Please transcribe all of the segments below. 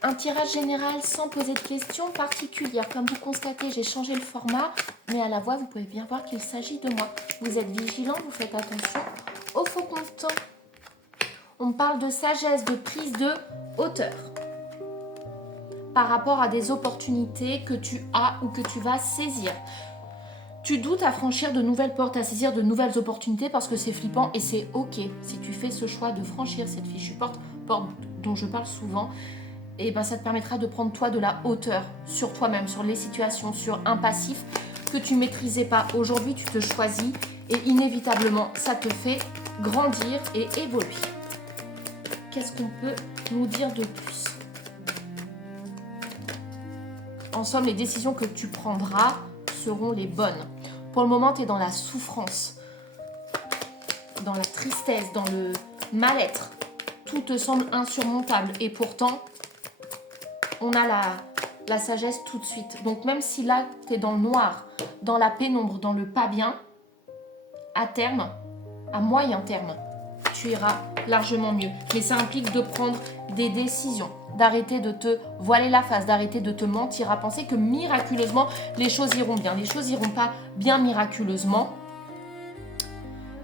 Un tirage général sans poser de questions particulières. Comme vous constatez, j'ai changé le format, mais à la voix, vous pouvez bien voir qu'il s'agit de moi. Vous êtes vigilant, vous faites attention au faux compte. On parle de sagesse, de prise de hauteur par rapport à des opportunités que tu as ou que tu vas saisir. Tu doutes à franchir de nouvelles portes, à saisir de nouvelles opportunités parce que c'est flippant et c'est ok. Si tu fais ce choix de franchir cette fichue porte dont je parle souvent, et ben ça te permettra de prendre toi de la hauteur sur toi-même, sur les situations, sur un passif que tu maîtrisais pas. Aujourd'hui, tu te choisis et inévitablement, ça te fait grandir et évoluer. Qu'est-ce qu'on peut nous dire de plus? En somme, les décisions que tu prendras seront les bonnes. Pour le moment, tu es dans la souffrance, dans la tristesse, dans le mal-être. Tout te semble insurmontable et pourtant, on a la sagesse tout de suite. Donc même si là, tu es dans le noir, dans la pénombre, dans le pas bien, à terme, à moyen terme, tu iras largement mieux. Mais ça implique de prendre des décisions, d'arrêter de te voiler la face, d'arrêter de te mentir, à penser que miraculeusement, les choses iront bien. Les choses iront pas bien miraculeusement.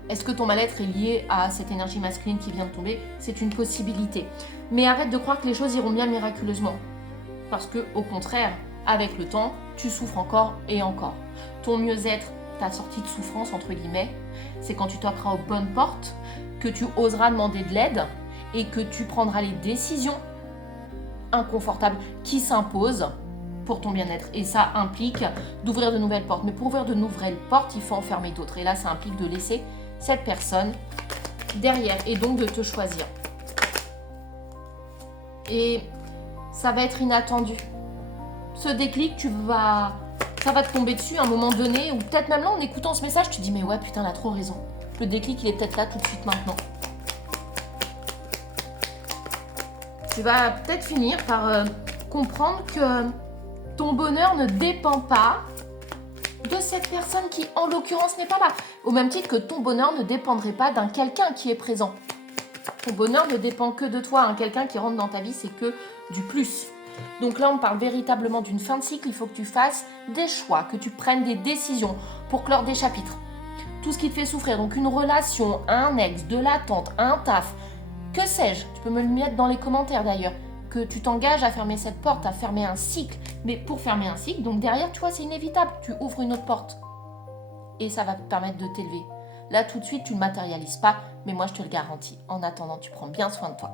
Est-ce que ton mal-être est lié à cette énergie masculine qui vient de tomber? C'est une possibilité. Mais arrête de croire que les choses iront bien miraculeusement. Parce que, au contraire, avec le temps, tu souffres encore et encore. Ton mieux-être, ta sortie de souffrance, entre guillemets, c'est quand tu toqueras aux bonnes portes, que tu oseras demander de l'aide et que tu prendras les décisions inconfortables qui s'imposent pour ton bien-être. Et ça implique d'ouvrir de nouvelles portes. Mais pour ouvrir de nouvelles portes, il faut en fermer d'autres. Et là, ça implique de laisser cette personne derrière et donc de te choisir. Et ça va être inattendu. Ce déclic, ça va te tomber dessus à un moment donné, ou peut-être même là, en écoutant ce message, tu te dis mais ouais, putain, elle a trop raison. Le déclic, il est peut-être là tout de suite maintenant. Tu vas peut-être finir par comprendre que ton bonheur ne dépend pas de cette personne qui, en l'occurrence, n'est pas là. Au même titre que ton bonheur ne dépendrait pas d'un quelqu'un qui est présent. Ton bonheur ne dépend que de toi. Quelqu'un qui rentre dans ta vie, c'est que du plus. Donc là, on parle véritablement d'une fin de cycle. Il faut que tu fasses des choix, que tu prennes des décisions pour clore des chapitres. Tout ce qui te fait souffrir, donc une relation, un ex, de l'attente, un taf, que sais-je, tu peux me le mettre dans les commentaires d'ailleurs, que tu t'engages à fermer cette porte, à fermer un cycle. Mais pour fermer un cycle, donc derrière, tu vois, c'est inévitable. Tu ouvres une autre porte. Et ça va te permettre de t'élever. Là, tout de suite, tu ne le matérialises pas, mais moi, je te le garantis. En attendant, tu prends bien soin de toi.